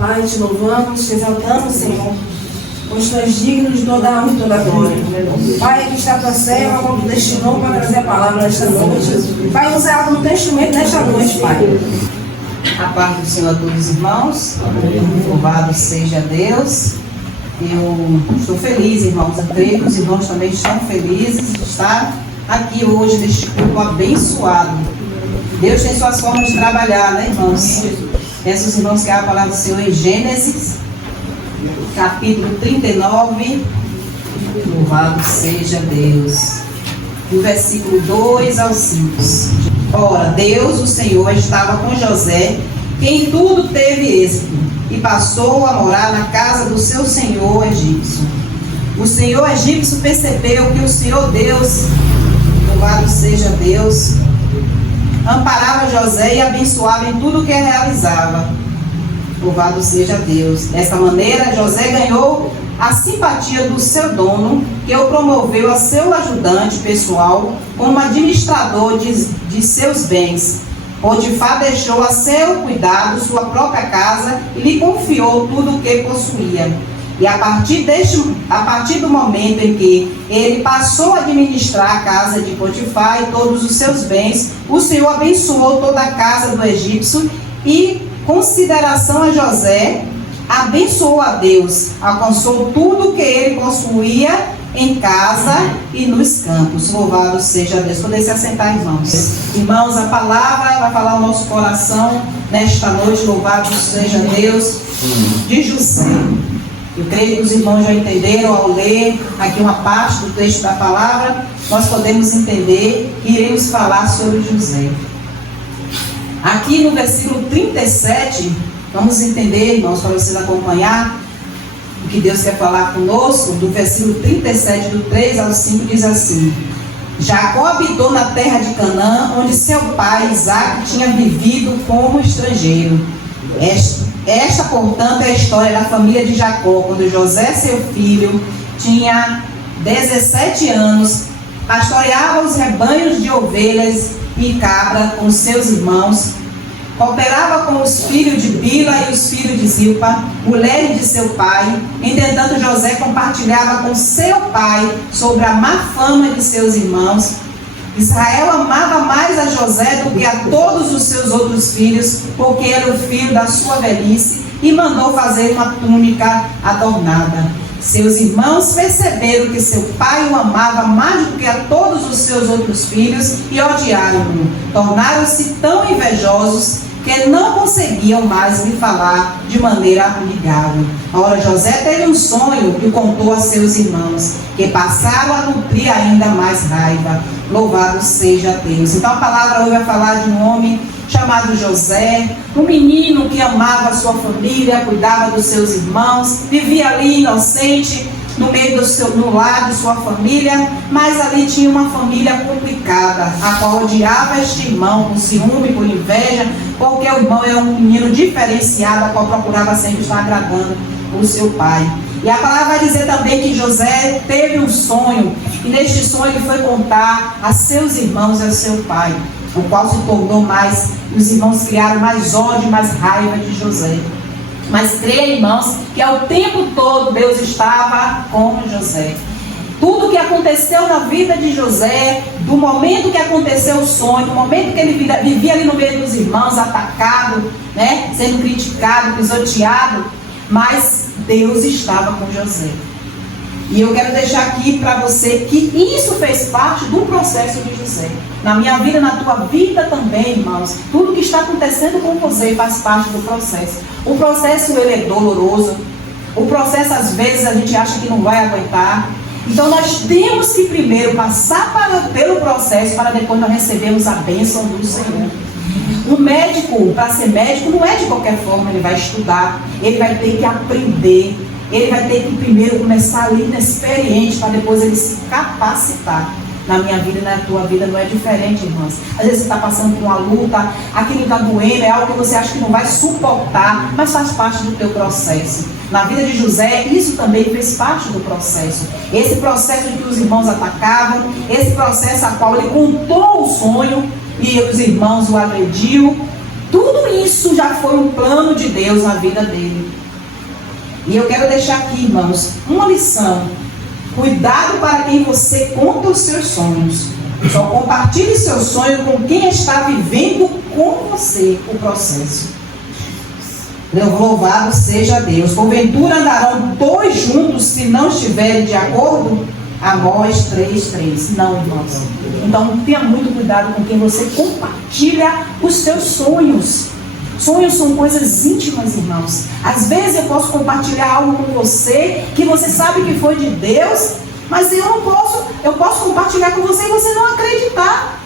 Pai, te louvamos, te exaltamos, Senhor, pois tu és digno de toda a honra e toda a glória. Pai, aqui está a tua serva, como tu destinou para trazer a palavra nesta noite. Pai, usa ela como teu instrumento nesta noite, Pai. A paz do Senhor a todos os irmãos. Louvado seja Deus. Eu estou feliz, irmãos. Eu creio que os irmãos também estão felizes de estar aqui hoje neste culto abençoado. Deus tem suas formas de trabalhar, né, irmãos? Peço aos irmãos que a palavra do Senhor em Gênesis, capítulo 39. Louvado seja Deus. Do versículo 2 ao 5. Ora, Deus, o Senhor, estava com José, que em tudo teve êxito, e passou a morar na casa do seu senhor egípcio. O senhor egípcio percebeu que o Senhor Deus, louvado seja Deus, amparava José e abençoava em tudo o que realizava. Louvado seja Deus. Dessa maneira, José ganhou a simpatia do seu dono, que o promoveu a seu ajudante pessoal como administrador de seus bens. Potifar deixou a seu cuidado sua própria casa e lhe confiou tudo o que possuía. E a partir do momento em que ele passou a administrar a casa de Potifar e todos os seus bens, o Senhor abençoou toda a casa do egípcio e, consideração a José, abençoou a Deus, alcançou tudo o que ele possuía em casa e nos campos. Louvado seja Deus. Poder se assentar, irmãos. Irmãos, a palavra vai falar o nosso coração nesta noite. Louvado seja Deus. De José. Eu creio que os irmãos já entenderam ao ler aqui uma parte do texto da palavra. Nós podemos entender e iremos falar sobre José. Aqui no versículo 37, vamos entender, irmãos, para vocês acompanhar o que Deus quer falar conosco. Do versículo 37, do 3 ao 5, diz assim: Jacó habitou na terra de Canaã, onde seu pai Isaque tinha vivido como estrangeiro. Esta, portanto, é a história da família de Jacó, quando José, seu filho, tinha 17 anos, pastoreava os rebanhos de ovelhas e cabra com seus irmãos, cooperava com os filhos de Bila e os filhos de Zilpa, mulheres de seu pai. Entretanto, José compartilhava com seu pai sobre a má fama de seus irmãos. Israel amava mais a José do que a todos os seus outros filhos, porque era o filho da sua velhice, e mandou fazer uma túnica adornada. Seus irmãos perceberam que seu pai o amava mais do que a todos os seus outros filhos e odiaram-no. Tornaram-se tão invejosos que não conseguiam mais lhe falar de maneira amigável. Ora, José teve um sonho e o contou a seus irmãos, que passaram a nutrir ainda mais raiva. Louvado seja Deus. Então a palavra hoje vai falar de um homem chamado José, um menino que amava a sua família, cuidava dos seus irmãos, vivia ali inocente, no meio no lar de sua família, mas ali tinha uma família complicada, a qual odiava este irmão com ciúme, por inveja, porque o irmão era um menino diferenciado, a qual procurava sempre estar agradando o seu pai. E a palavra vai dizer também que José teve um sonho, e neste sonho ele foi contar a seus irmãos e a seu pai, o qual se tornou mais, os irmãos criaram mais ódio, mais raiva de José. Mas creia, irmãos, que ao tempo todo Deus estava com José. Tudo o que aconteceu na vida de José, do momento que aconteceu o sonho, do momento que ele vivia ali no meio dos irmãos, atacado, né, sendo criticado, pisoteado, mas Deus estava com José. E eu quero deixar aqui para você que isso fez parte do processo de José. Na minha vida, na tua vida também, irmãos. Tudo que está acontecendo com você faz parte do processo. O processo, ele é doloroso. O processo, às vezes, a gente acha que não vai aguentar. Então, nós temos que primeiro passar pelo processo para depois nós recebermos a bênção do Senhor. Um médico, para ser médico, não é de qualquer forma. Ele vai estudar, ele vai ter que aprender. Ele vai ter que primeiro começar ali inexperiente para depois ele se capacitar. Na minha vida e na tua vida não é diferente, irmãos. Às vezes você está passando por uma luta, aquilo está doendo, é algo que você acha que não vai suportar, mas faz parte do teu processo. Na vida de José, isso também fez parte do processo. Esse processo em que os irmãos atacavam, esse processo a qual ele contou o sonho e os irmãos o agrediam. Tudo isso já foi um plano de Deus na vida dele. E eu quero deixar aqui, irmãos, uma lição. Cuidado para quem você conta os seus sonhos. Só compartilhe seu sonho com quem está vivendo com você o processo. Louvado seja Deus. Porventura andarão dois juntos se não estiverem de acordo? Amós 3:3. Não, irmãos. Então tenha muito cuidado com quem você compartilha os seus sonhos. Sonhos são coisas íntimas, irmãos. Às vezes eu posso compartilhar algo com você que você sabe que foi de Deus, mas eu posso compartilhar com você e você não acreditar.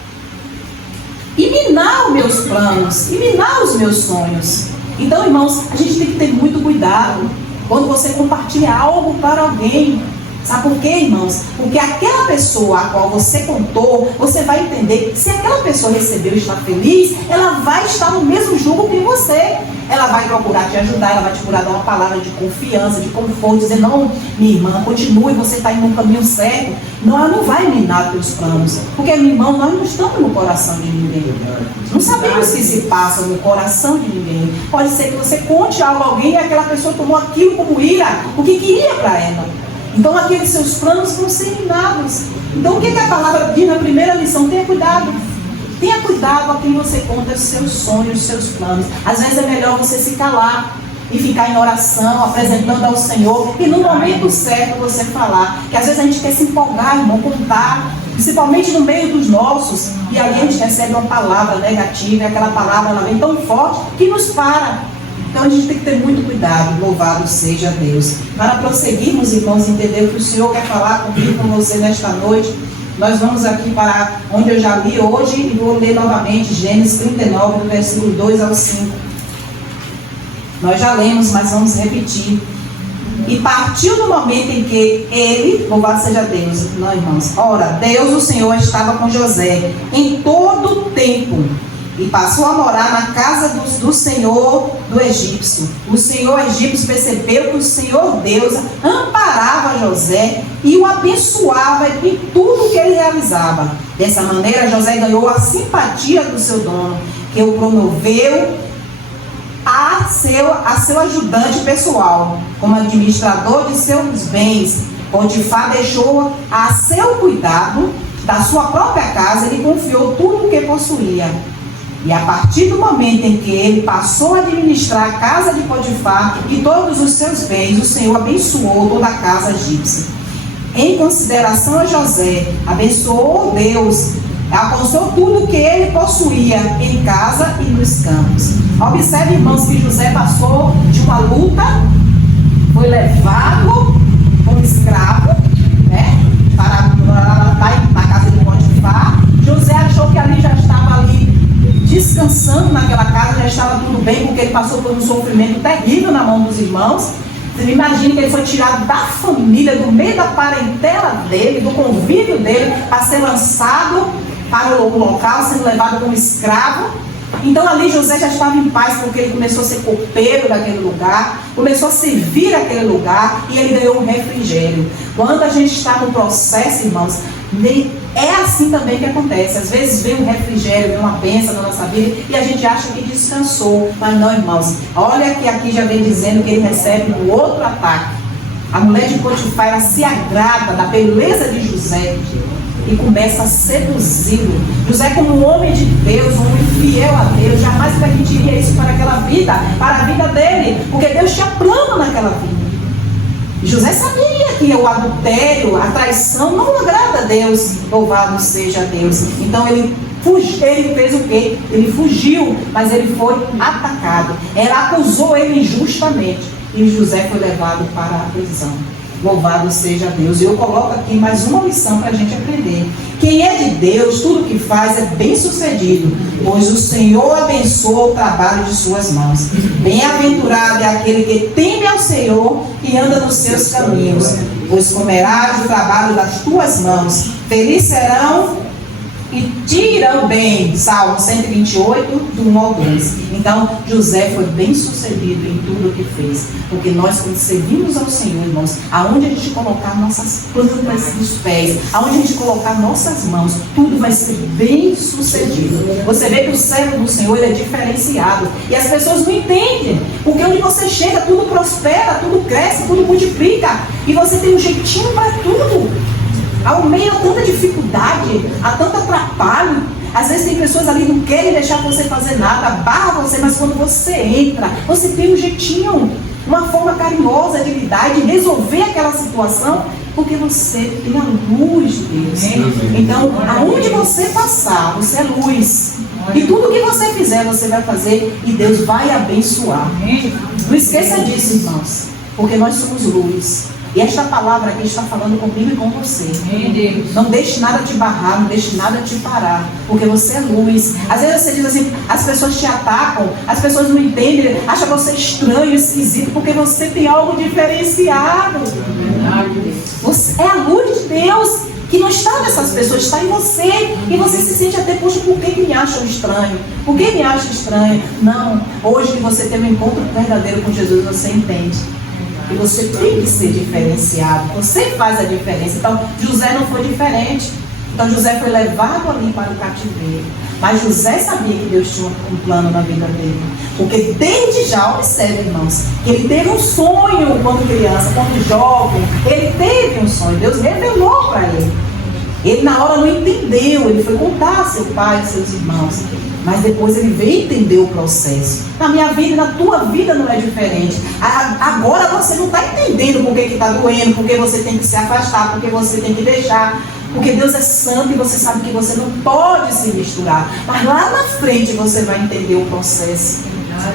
E minar os meus planos, e minar os meus sonhos. Então, irmãos, a gente tem que ter muito cuidado quando você compartilha algo para alguém. Sabe por quê, irmãos? Porque aquela pessoa a qual você contou, você vai entender que se aquela pessoa recebeu e está feliz, ela vai estar no mesmo jugo que você. Ela vai procurar te ajudar, ela vai te procurar dar uma palavra de confiança, de conforto, dizer, não, minha irmã, continue, você está indo no caminho certo. Não, ela não vai minar teus planos. Porque, meu irmão, nós não estamos no coração de ninguém. Não sabemos o que se passa no coração de ninguém. Pode ser que você conte algo a alguém e aquela pessoa tomou aquilo como ira, o que queria para ela. Então aqueles seus planos vão ser minados. Então o que a palavra diz na primeira lição? Tenha cuidado. Tenha cuidado a quem você conta os seus sonhos, os seus planos. Às vezes é melhor você se calar e ficar em oração, apresentando ao Senhor. E no momento certo você falar. Que às vezes a gente quer se empolgar, irmão, contar. Principalmente no meio dos nossos. E ali a gente recebe uma palavra negativa. E aquela palavra ela vem tão forte que nos para. Então a gente tem que ter muito cuidado, louvado seja Deus. Para prosseguirmos, irmãos, entender o que o Senhor quer falar comigo, com você nesta noite, nós vamos aqui para onde eu já li hoje e vou ler novamente Gênesis 39, do versículo 2 ao 5. Nós já lemos, mas vamos repetir. E partiu do momento em que ele, louvado seja Deus, não, irmãos, ora, Deus, o Senhor, estava com José em todo o tempo. E passou a morar na casa do Senhor do egípcio. O Senhor egípcio percebeu que o Senhor Deus amparava José e o abençoava em tudo que ele realizava. Dessa maneira, José ganhou a simpatia do seu dono, que o promoveu a seu ajudante pessoal, como administrador de seus bens. Potifar deixou a seu cuidado da sua própria casa e lhe confiou tudo o que possuía. E a partir do momento em que ele passou a administrar a casa de Potifar e todos os seus bens, o Senhor abençoou toda a casa egípcia. Em consideração a José, abençoou Deus, alcançou tudo o que ele possuía em casa e nos campos. Observe, irmãos, que José passou de uma luta, foi levado como escravo, né, para na casa de Potifar. José achou que ali já estava descansando naquela casa, já estava tudo bem, porque ele passou por um sofrimento terrível na mão dos irmãos. Você imagina que ele foi tirado da família, do meio da parentela dele, do convívio dele, para ser lançado para o local, sendo levado como escravo. Então ali José já estava em paz, porque ele começou a ser copeiro daquele lugar, começou a servir aquele lugar e ele ganhou um refrigério. Quando a gente está no processo, irmãos, é assim também que acontece. Às vezes vem um refrigério, vem uma bênção na nossa vida e a gente acha que descansou. Mas não, irmãos. Olha que aqui já vem dizendo que ele recebe um outro ataque. A mulher de Potifar, ela se agrada da beleza de José e começa a seduzi-lo. José, como um homem de Deus, um homem fiel a Deus, jamais permitiria isso para aquela vida, para a vida dele, porque Deus tinha plano naquela vida. José sabia que o adultério, a traição não agrada a Deus, louvado seja Deus. Então ele fez o quê? Ele fugiu, mas ele foi atacado. Ela acusou ele injustamente e José foi levado para a prisão. Louvado seja Deus. E eu coloco aqui mais uma lição para a gente aprender. Quem é de Deus, tudo que faz é bem sucedido, pois o Senhor abençoa o trabalho de suas mãos. Bem-aventurado é aquele que teme ao Senhor e anda nos seus caminhos, pois comerás do trabalho das tuas mãos. Felizes serão e tira o bem. Salmo 128, do 1 ao 2. Então, José foi bem sucedido em tudo o que fez. Porque nós, quando servimos ao Senhor, irmãos, aonde a gente colocar nossas plantas dos pés, aonde a gente colocar nossas mãos, tudo vai ser bem sucedido. Você vê que o servo do Senhor, ele é diferenciado. E as pessoas não entendem. Porque onde você chega, tudo prospera, tudo cresce, tudo multiplica. E você tem um jeitinho para tudo. Ao meio a tanta dificuldade, a tanto atrapalho. Às vezes tem pessoas ali que não querem deixar você fazer nada, barra você, mas quando você entra, você tem um jeitinho, uma forma carinhosa de lidar, de resolver aquela situação, porque você tem a luz de Deus. Então, aonde você passar, você é luz. E tudo que você fizer, você vai fazer e Deus vai abençoar. Não esqueça disso, irmãos, porque nós somos luz. E esta palavra aqui está falando comigo e com você. Não deixe nada te barrar, não deixe nada te parar, porque você é luz. Às vezes você diz assim, as pessoas te atacam, as pessoas não entendem, acham você estranho, esquisito, porque você tem algo diferenciado. Você é a luz de Deus, que não está nessas pessoas, está em você. E você se sente até, poxa, por que me acham estranho? Por que me acham estranho? Não, hoje que você tem um encontro verdadeiro com Jesus, você entende. E você tem que ser diferenciado. Você faz a diferença. Então, José não foi diferente. Então, José foi levado ali para o cativeiro. Mas José sabia que Deus tinha um plano na vida dele. Porque desde já, observe, irmãos, que ele teve um sonho quando criança, quando jovem. Ele teve um sonho. Deus revelou para ele. Ele na hora não entendeu. Ele foi contar a seu pai e seus irmãos. Mas depois ele veio entender o processo. Na minha vida e na tua vida não é diferente. Agora você não está entendendo por que está doendo, por que você tem que se afastar, por que você tem que deixar. Porque Deus é santo e você sabe que você não pode se misturar. Mas lá na frente você vai entender o processo.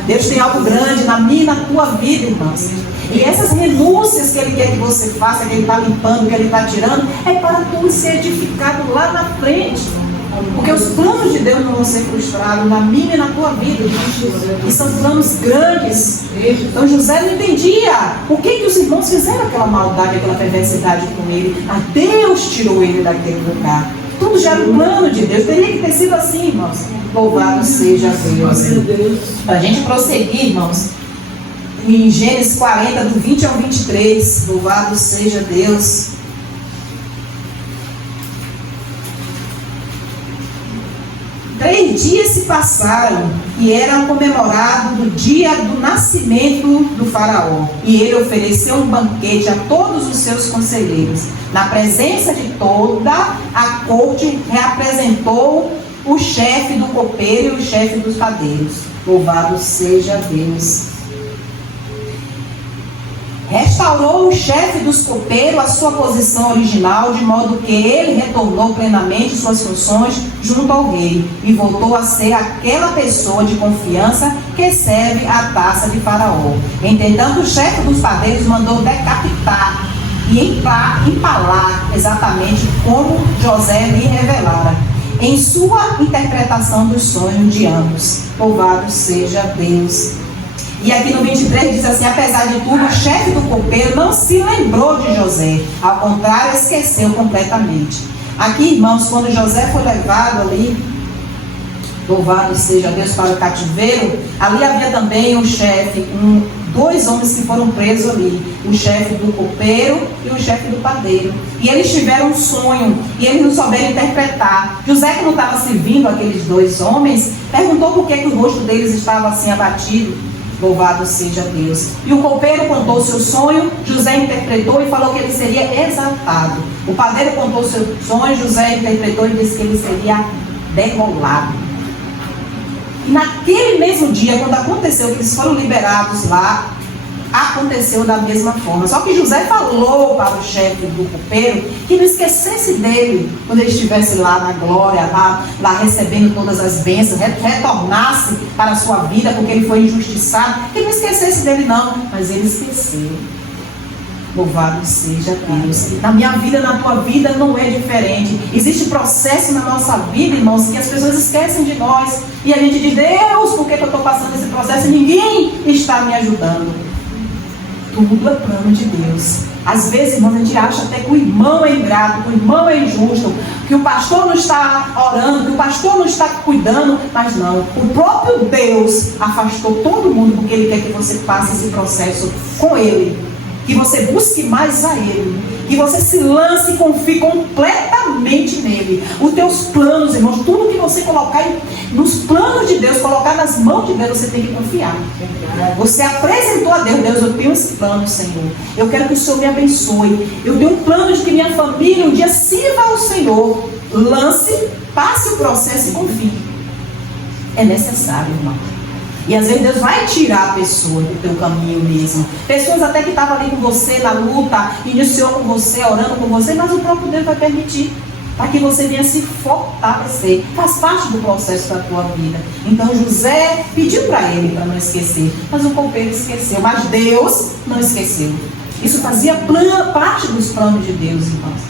Deus tem algo grande na minha e na tua vida, irmãos. E essas renúncias que Ele quer que você faça, que Ele está limpando, que Ele está tirando, é para tu ser edificado lá na frente. Porque os planos de Deus não vão ser frustrados na minha e na tua vida. E são planos grandes. Então José não entendia por que os irmãos fizeram aquela maldade, aquela perversidade com ele. Mas Deus tirou ele daquele lugar. Tudo já era um plano de Deus. Teria que ter sido assim, irmãos. Louvado seja Deus. Para a gente prosseguir, irmãos, em Gênesis 40, do 20 ao 23. Louvado seja Deus. Três dias se passaram e era comemorado o dia do nascimento do faraó. E ele ofereceu um banquete a todos os seus conselheiros. Na presença de toda a corte, reapresentou o chefe do copeiro e o chefe dos padeiros. Louvado seja Deus. Restaurou o chefe dos copeiros a sua posição original, de modo que ele retornou plenamente suas funções junto ao rei e voltou a ser aquela pessoa de confiança que serve a taça de Faraó. Entretanto, o chefe dos padeiros mandou decapitar e empalar exatamente como José lhe revelara, em sua interpretação dos sonhos de ambos. Louvado seja Deus. E aqui no 23 diz assim: apesar de tudo, o chefe do copeiro não se lembrou de José. Ao contrário, esqueceu completamente. Aqui, irmãos, quando José foi levado ali, louvado seja Deus, para o cativeiro, ali havia também um chefe, dois homens que foram presos ali, o chefe do copeiro e o chefe do padeiro. E eles tiveram um sonho e eles não souberam interpretar. José, que não estava servindo aqueles dois homens, perguntou por que o rosto deles estava assim abatido. Louvado seja Deus. E o copeiro contou o seu sonho, José interpretou e falou que ele seria exaltado. O padeiro contou o seu sonho, José interpretou e disse que ele seria degolado. E naquele mesmo dia, quando aconteceu que eles foram liberados lá, aconteceu da mesma forma. Só que José falou para o chefe do copeiro que não esquecesse dele quando ele estivesse lá na glória, lá recebendo todas as bênçãos, retornasse para a sua vida porque ele foi injustiçado, que não esquecesse dele não, mas ele esqueceu. Louvado seja Deus. Na minha vida, na tua vida não é diferente. Existe processo na nossa vida, irmãos, que as pessoas esquecem de nós e a gente diz: Deus, por que eu estou passando esse processo e ninguém está me ajudando? Tudo é plano de Deus. Às vezes, irmãos, a gente acha até que o irmão é ingrato, que o irmão é injusto, que o pastor não está orando, que o pastor não está cuidando, mas não. O próprio Deus afastou todo mundo porque Ele quer que você passe esse processo com Ele. Que você busque mais a Ele, que você se lance e confie completamente nele. Os teus planos, irmãos, tudo que você colocar nos planos de Deus, colocar nas mãos de Deus, você tem que confiar. Você apresentou a Deus: Deus, eu tenho esse plano, Senhor, eu quero que o Senhor me abençoe, eu tenho um plano de que minha família um dia sirva ao Senhor. Lance, passe o processo e confie. É necessário, irmão. E às vezes Deus vai tirar a pessoa do teu caminho mesmo. Pessoas até que estavam ali com você na luta, iniciou com você, orando com você, mas o próprio Deus vai permitir, para que você venha se fortalecer. Faz parte do processo da tua vida. Então José pediu para ele para não esquecer, mas o copeiro esqueceu. Mas Deus não esqueceu. Isso fazia parte dos planos de Deus, irmãos.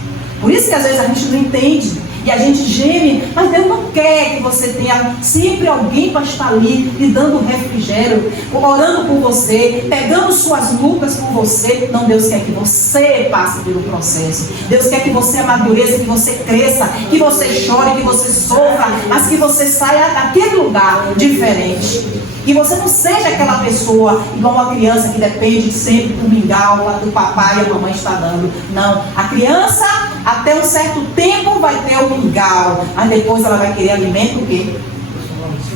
Por isso que às vezes a gente não entende. E a gente geme, mas Deus não quer que você tenha sempre alguém para estar ali, lhe dando refrigério, orando por você, pegando suas lutas por você. Não, Deus quer que você passe pelo processo. Deus quer que você amadureça, que você cresça, que você chore, que você sofra, mas que você saia daquele lugar diferente. Que você não seja aquela pessoa igual uma criança que depende sempre do mingau, do papai e a mamãe está dando. Não, a criança até um certo tempo vai ter o mingau, mas depois ela vai querer alimento o quê?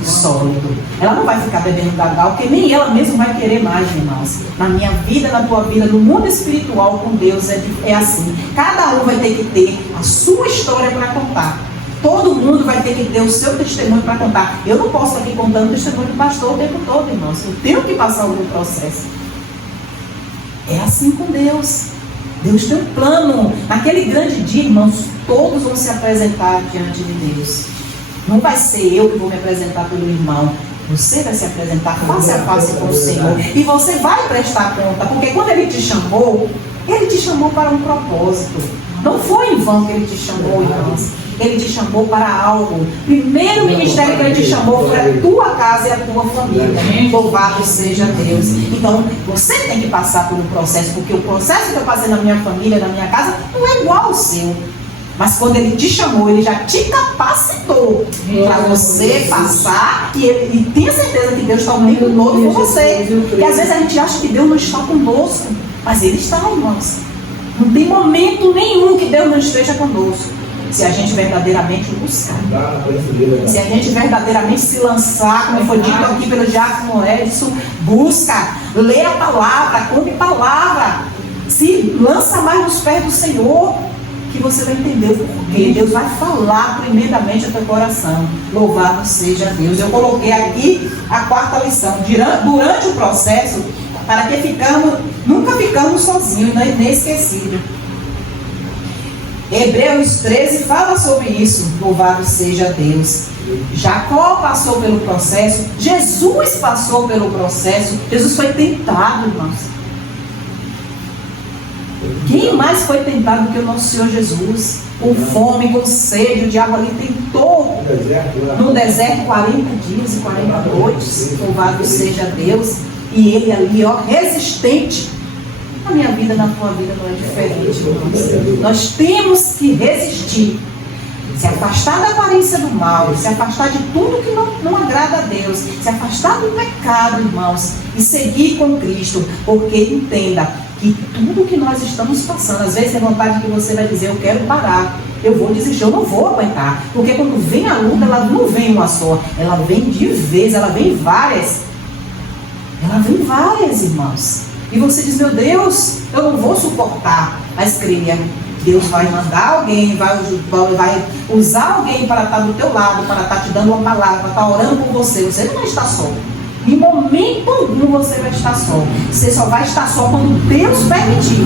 Sólido. Ela não vai ficar bebendo gagal, porque nem ela mesma vai querer mais, irmãos. Na minha vida, na tua vida, no mundo espiritual com Deus é assim. Cada um vai ter que ter a sua história para contar. Todo mundo vai ter que ter o seu testemunho para contar. Eu não posso aqui contando o testemunho do pastor o tempo todo, irmãos. Eu tenho que passar algum processo. É assim com Deus. Deus tem um plano. Naquele grande dia, irmãos, todos vão se apresentar diante de Deus. Não vai ser eu que vou me apresentar pelo irmão. Você vai se apresentar face a face com o Senhor. E você vai prestar conta. Porque quando Ele te chamou para um propósito. Não foi em vão que Ele te chamou, irmãos. Ele te chamou para algo. O primeiro ministério que Ele te chamou foi a tua casa e a tua família. Louvado seja Deus. Então, você tem que passar por um processo, porque o processo que eu passei na minha família, na minha casa, não é igual ao seu. Mas quando Ele te chamou, Ele já te capacitou para você passar. E tenha certeza que Deus está o tempo todo com você. Porque às vezes a gente acha que Deus não está conosco, mas Ele está, irmãos. Não tem momento nenhum que Deus não esteja conosco. Se a gente verdadeiramente buscar, se a gente verdadeiramente se lançar, como foi dito aqui pelo diácono Edson, busca, lê a palavra, come palavra, se lança mais nos pés do Senhor, que você vai entender o porquê. Deus vai falar primeiramente ao teu coração. Louvado seja Deus. Eu coloquei aqui a quarta lição. Durante o processo, para que nunca ficamos sozinhos, nem esquecidos. Hebreus 13 fala sobre isso. Louvado seja Deus. Jacó passou pelo processo. Jesus passou pelo processo. Jesus foi tentado, irmãos. Quem mais foi tentado do que o nosso Senhor Jesus? Com fome, com sede. O diabo ali tentou no deserto 40 dias e 40 noites. Louvado seja Deus. E ele ali, ó, resistente. A minha vida, na tua vida não é diferente, irmãos. Nós temos que resistir, se afastar da aparência do mal, se afastar de tudo que não agrada a Deus, se afastar do pecado, irmãos, e seguir com Cristo, porque entenda que tudo que nós estamos passando, às vezes é vontade que você vai dizer: eu quero parar, eu vou desistir, eu não vou aguentar, porque quando vem a luta, ela não vem uma só, ela vem de vez, ela vem várias, irmãos. E você diz: meu Deus, eu não vou suportar. Mas creia, Deus vai mandar alguém, vai usar alguém para estar do teu lado, para estar te dando uma palavra, para estar orando por você. Você não vai estar só. Em momento algum você vai estar só. Você só vai estar só quando Deus permitir.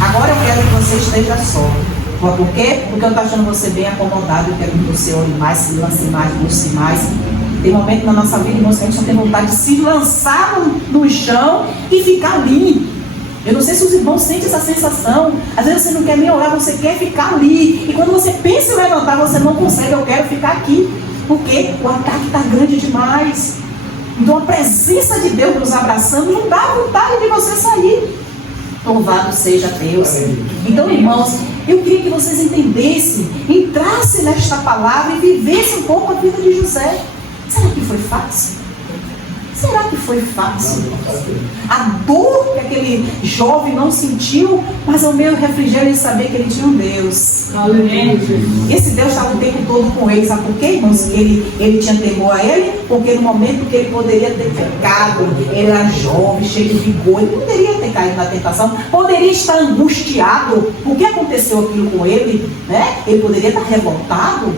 Agora eu quero que você esteja só. Por quê? Porque eu estou achando você bem acomodado. Eu quero que você ore mais, se lance mais, busque mais. Tem momento na nossa vida, irmãos, que a gente só tem vontade de se lançar no chão e ficar ali. Eu não sei se os irmãos sentem essa sensação. Às vezes você não quer nem orar, você quer ficar ali. E quando você pensa em levantar, você não consegue. Eu quero ficar aqui. Porque o ataque está grande demais. Então a presença de Deus nos abraçando não dá vontade de você sair. Louvado seja Deus. Então, irmãos, eu queria que vocês entendessem, entrassem nesta palavra e vivessem um pouco a vida de José. Será que foi fácil? Será que foi fácil? A dor que aquele jovem não sentiu, mas ao meio refrigério de saber que ele tinha um Deus. Esse Deus estava o tempo todo com ele. Sabe por quê, irmãos? Ele tinha temor a ele, porque no momento que ele poderia ter pecado, ele era jovem, cheio de vigor, ele poderia ter caído na tentação, poderia estar angustiado. O que aconteceu aquilo com ele? Né? Ele poderia estar revoltado,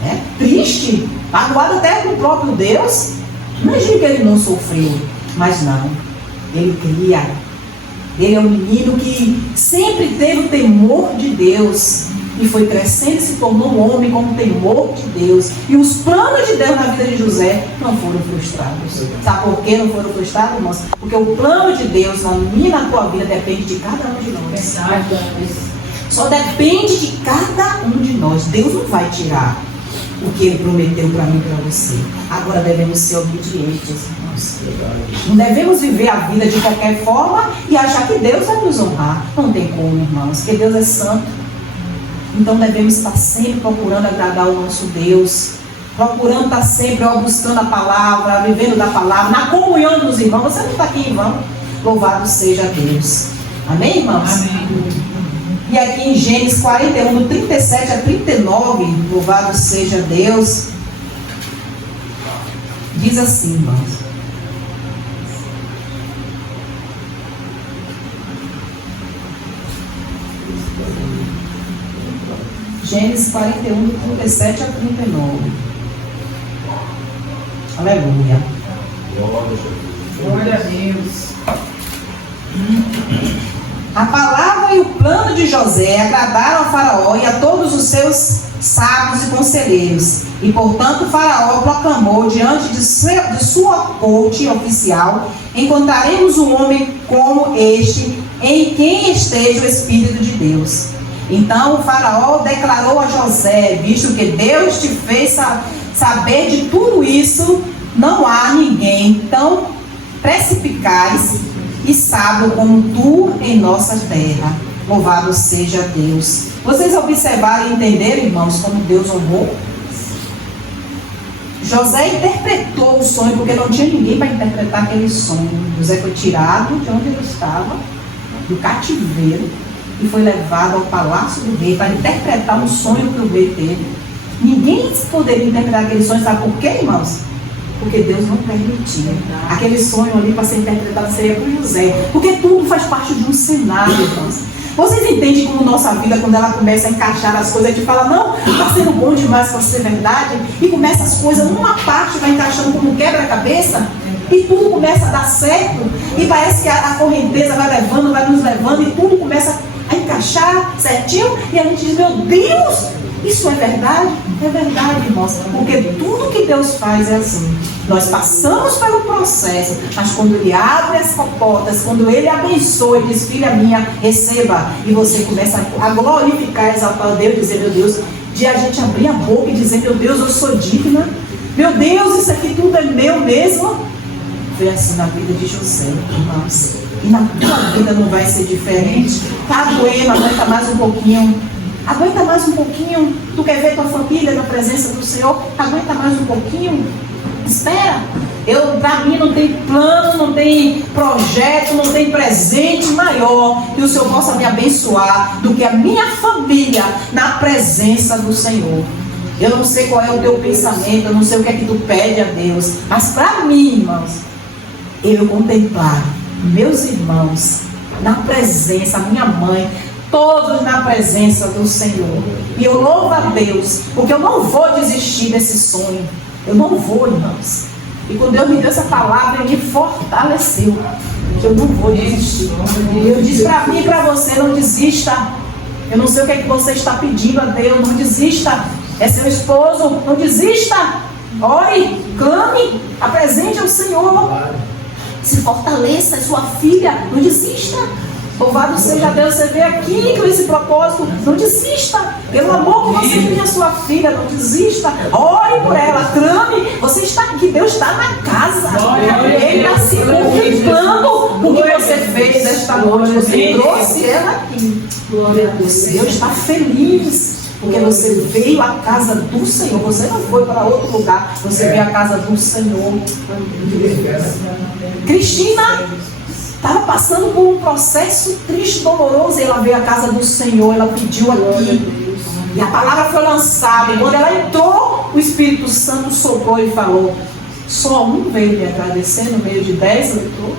né? Triste, magoado até com o próprio Deus. Imagina que ele não sofreu, mas não, ele cria. Ele é um menino que sempre teve o temor de Deus e foi crescendo e se tornou um homem com o temor de Deus. E os planos de Deus na vida de José não foram frustrados. Sabe por que não foram frustrados, irmãos? Porque o plano de Deus na minha e na tua vida depende de cada um de nós. Só depende de cada um de nós. Deus não vai tirar o que Ele prometeu para mim e para você. Agora devemos ser obedientes, irmãos. Não devemos viver a vida de qualquer forma e achar que Deus vai nos honrar. Não tem como, irmãos, porque Deus é santo. Então devemos estar sempre procurando agradar o nosso Deus, procurando estar sempre buscando a palavra, vivendo da palavra, na comunhão dos irmãos. Você não está aqui em vão. Louvado seja Deus. Amém, irmãos? Amém. E aqui em Gênesis 41, do 37 a 39, louvado seja Deus, diz assim, irmãos. Gênesis 41, do 37 a 39. Aleluia. Glória a Deus. A palavra e o plano de José agradaram a Faraó e a todos os seus sábios e conselheiros. E, portanto, Faraó proclamou diante de sua corte oficial: encontraremos um homem como este, em quem esteja o Espírito de Deus. Então o Faraó declarou a José: visto que Deus te fez saber de tudo isso, não há ninguém tão perspicaz e sábio como tu em nossa terra. Louvado seja Deus. Vocês observaram e entenderam, irmãos, como Deus honrou? José interpretou o sonho, porque não tinha ninguém para interpretar aquele sonho. José foi tirado de onde ele estava, do cativeiro, e foi levado ao palácio do rei para interpretar um sonho que o rei teve. Ninguém poderia interpretar aquele sonho. Sabe por quê, irmãos? Porque Deus não permitia. Aquele sonho ali para ser interpretado seria por José. Porque tudo faz parte de um cenário, irmãos. Vocês entendem como nossa vida, quando ela começa a encaixar as coisas, a gente fala: não, está sendo bom demais para ser verdade. E começa as coisas, uma parte vai encaixando como um quebra-cabeça, e tudo começa a dar certo. E parece que a correnteza vai levando, vai nos levando, e tudo começa a encaixar certinho. E a gente diz: meu Deus, isso é verdade? É verdade, irmãos, porque tudo que Deus faz é assim. Nós passamos pelo processo, mas quando Ele abre as portas, quando Ele abençoa e diz: filha minha, receba, e você começa a glorificar, exaltar a Deus, dizer: meu Deus, de a gente abrir a boca e dizer: meu Deus, eu sou digna, meu Deus, isso aqui tudo é meu mesmo. Foi assim na vida de José, irmãos. E na tua vida não vai ser diferente. Está doendo, aguenta mais um pouquinho. Aguenta mais um pouquinho. Tu quer ver tua família na presença do Senhor? Aguenta mais um pouquinho. Espera. Para mim não tem plano, não tem projeto, não tem presente maior que o Senhor possa me abençoar do que a minha família na presença do Senhor. Eu não sei qual é o teu pensamento, eu não sei o que é que tu pede a Deus, mas para mim, irmãos, eu contemplar meus irmãos na presença, minha mãe, todos na presença do Senhor. E eu louvo a Deus, porque eu não vou desistir desse sonho. Eu não vou, irmãos. E quando Deus me deu essa palavra, Ele me fortaleceu. Eu não vou desistir. Eu disse para mim e para você: não desista. Eu não sei o que é que você está pedindo a Deus. Não desista. É seu esposo. Não desista. Ore, clame, apresente ao Senhor. Se fortaleça, é sua filha. Não desista. Louvado seja Deus, você veio aqui com esse propósito. Não desista. Pelo amor que você tem a sua filha, não desista. Ore por ela, clame. Você está aqui, Deus está na casa. Ele está se contemplando o que você fez esta noite você trouxe ela aqui. Deus está feliz, porque você veio à casa do Senhor. Você não foi para outro lugar, você veio à casa do Senhor. Cristina estava passando por um processo triste, doloroso, e ela veio à casa do Senhor, ela pediu aqui. E a palavra foi lançada, e quando ela entrou, o Espírito Santo soprou e falou: só um veio me agradecer no meio de 10 entrou.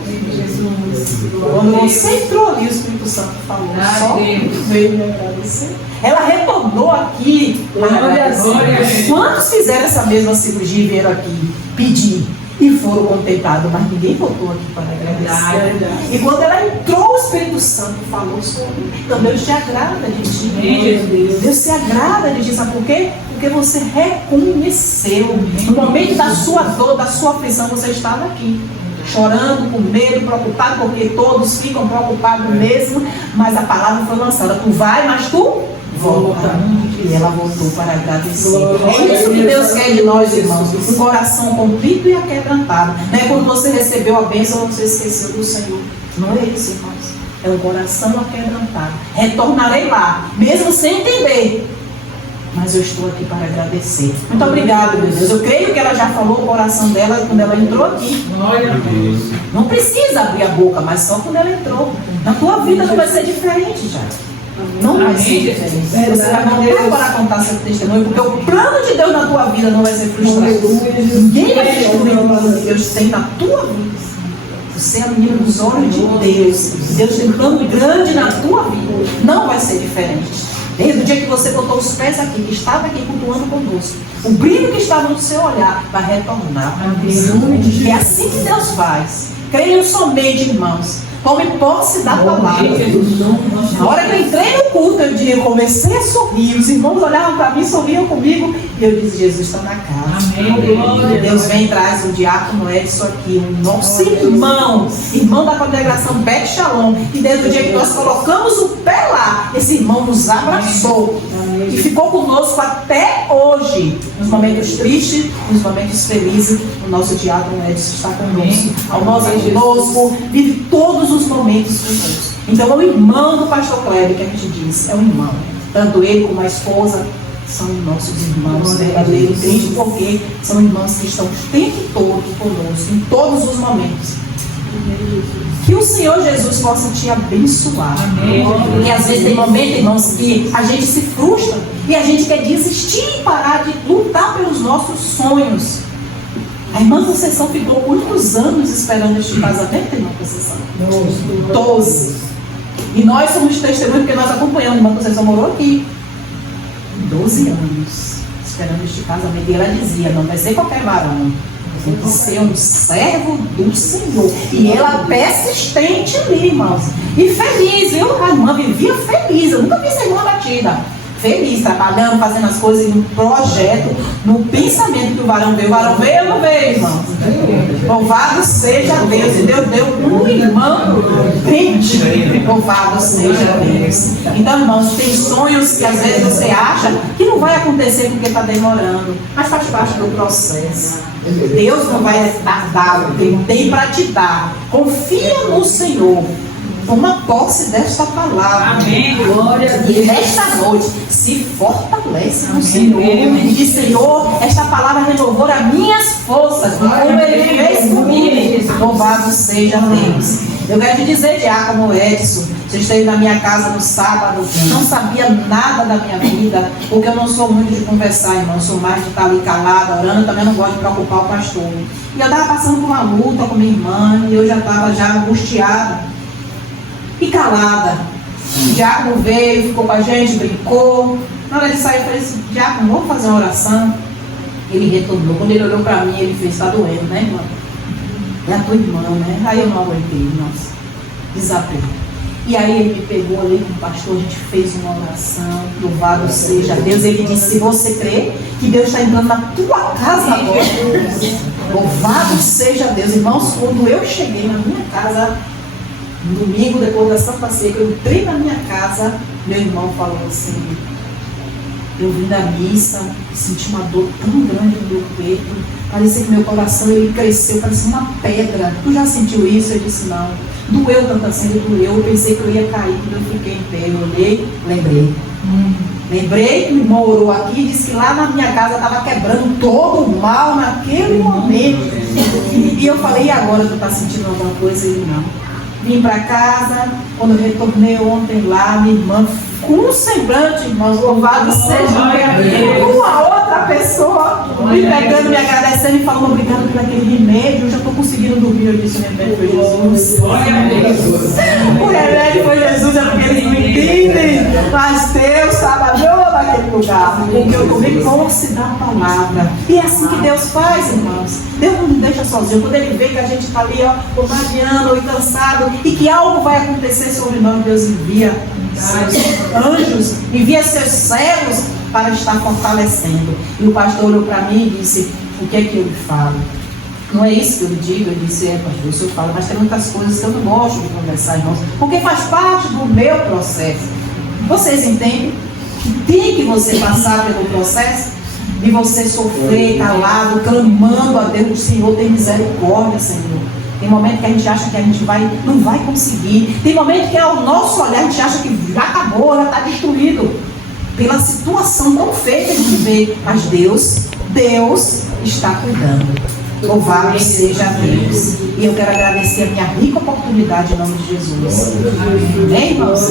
Quando você entrou ali, o Espírito Santo falou: só um veio me agradecer. Ela retornou aqui para agradecer. Quantos fizeram essa mesma cirurgia e vieram aqui pedir e foram contentados, mas ninguém voltou aqui para agradecer. E quando ela entrou, o Espírito Santo falou sobre. Então Deus te agrada de ti. Deus se agrada de ti. Sabe por quê? Porque você reconheceu. No momento da sua dor, da sua aflição, você estava aqui, chorando, com medo, preocupado, porque todos ficam preocupados mesmo. Mas a palavra foi lançada: tu vai, mas tu volta. E ela voltou para agradecer. É isso que Deus quer de nós, irmãos: um coração contrito e aquebrantado. Não é quando você recebeu a bênção, você esqueceu do Senhor. Não é isso, irmãos. É um coração aquebrantado. Retornarei lá, mesmo sem entender, mas eu estou aqui para agradecer. Muito obrigada, meu Deus. Eu creio que ela já falou o coração dela quando ela entrou aqui. Não precisa abrir a boca, mas só quando ela entrou. Na tua vida não vai ser diferente já. Não vai ser diferente. Você vai voltar para contar seu testemunho, porque o plano de Deus na tua vida não vai ser frustrado. Ninguém vai destruir o plano que Deus tem na tua vida. Você é a menina dos olhos de Deus. Deus tem um plano grande na tua vida. Não vai ser diferente. Desde o dia que você botou os pés aqui, que estava aqui cultuando conosco, o brilho que estava no seu olhar vai retornar. É assim que Deus faz. Creiam somente, irmãos. Tome posse da palavra. Na hora que eu entrei no culto, eu comecei a sorrir. Os irmãos olhavam para mim, sorriam comigo. E eu disse: Jesus está na casa. Amém. Deus vem e traz o diácono Edson aqui, o nosso irmão da congregação Bet Shalom. E desde o dia que nós colocamos o pé lá, esse irmão nos abraçou. E ficou conosco até hoje. Nos momentos tristes, nos momentos felizes, o nosso diácono Edson está conosco. Ao nosso conosco, vive todos os momentos conosco. Então é o irmão do pastor Kleber que a gente diz, é um irmão. Tanto ele como a esposa são nossos irmãos verdadeiros, crentes, porque são irmãos que estão o tempo todo conosco, em todos os momentos. Que o Senhor Jesus possa te abençoar. E às vezes tem momentos, irmãos, que a gente se frustra e a gente quer desistir e parar de lutar pelos nossos sonhos. A irmã Conceição ficou muitos anos esperando este casamento, irmã Conceição. 12. E nós somos testemunhos porque nós acompanhamos. A irmã Conceição morou aqui 12 anos esperando este casamento. E ela dizia: não vai ser qualquer varão, tem que ser um servo do Senhor. E ela persistente ali, irmãos. E feliz, viu? A irmã vivia feliz. Eu nunca vi essa irmã batida. Feliz, trabalhando, fazendo as coisas em um projeto, no pensamento que o varão veio. O varão veio ou não veio, irmão? Louvado seja Deus. E Deus deu um irmão crente. Louvado seja Deus. Então, irmãos, tem sonhos que às vezes você acha que não vai acontecer porque está demorando, mas faz parte do processo. Deus não vai dar o que Ele tem para te dar. Confia no Senhor. Toma posse desta palavra. Amém. Glória a Deus. E nesta noite se fortalece no Senhor. E diz: Senhor, esta palavra renovou as minhas forças, como Ele fez comigo. Louvado seja Deus. Eu quero te dizer, diácono Edson, você esteve na minha casa no sábado, não sabia nada da minha vida, porque eu não sou muito de conversar, irmão. Eu sou mais de estar ali calada, orando. Também não gosto de preocupar o pastor. E eu estava passando por uma luta com minha irmã, e eu já estava angustiada e calada. O diácono veio, ficou com a gente, brincou. Na hora de sair, eu falei assim: diácono, vamos fazer uma oração? Ele retornou. Quando ele olhou para mim, ele fez: está doendo, né, irmã? É a tua irmã, né? Aí eu não aguentei, nossa, desabei. E aí ele me pegou ali com o pastor, a gente fez uma oração. Louvado seja Deus. Ele disse: se você crê que Deus está entrando na tua casa agora, louvado seja Deus. Irmãos, quando eu cheguei na minha casa, no domingo, depois da Santa Ceia, eu entrei na minha casa, meu irmão falou assim: Eu vim da missa, senti uma dor tão grande no meu peito, parecia que meu coração ele cresceu, parecia uma pedra. Tu já sentiu isso? Eu disse, não. Doeu tanto assim, doeu. Eu pensei que eu ia cair, quando eu fiquei em pé, eu olhei, lembrei. Lembrei que o irmão orou aqui e disse que lá na minha casa estava quebrando todo o mal naquele momento. E eu falei, e agora tu está sentindo alguma coisa? Ele não. Vim para casa, quando eu retornei ontem lá, minha irmã, com um semblante, irmãos, louvado seja uma outra pessoa me pegando, me agradecendo e falando obrigado por aquele remédio. Eu já estou conseguindo dormir. Eu disse, o remédio foi Jesus. O remédio foi Jesus, é porque eles não entendem. Mas Deus trabalhou naquele lugar, porque eu tomei posse da palavra. E é assim que Deus faz, irmãos. Deus não nos deixa sozinho. Quando Ele vê que a gente está ali, ó, bombardeando e cansado, e que algo vai acontecer sobre nós, Deus envia seus anjos, envia seus servos para estar fortalecendo. E o pastor olhou para mim e disse, o que é que eu lhe falo? Não é isso que eu lhe digo? Eu disse, pastor, isso eu falo, mas tem muitas coisas que eu não gosto de conversar, irmãos, porque faz parte do meu processo. Vocês entendem que tem que você passar pelo processo de você sofrer calado, clamando a Deus, Senhor, tem misericórdia, Senhor. Tem momento que a gente acha que a gente não vai conseguir. Tem momento que ao nosso olhar a gente acha que já acabou, já está destruído. Pela situação tão feia que a gente vê. Mas Deus está cuidando. Louvado seja Deus. E eu quero agradecer a minha rica oportunidade em nome de Jesus. Amém, irmãos?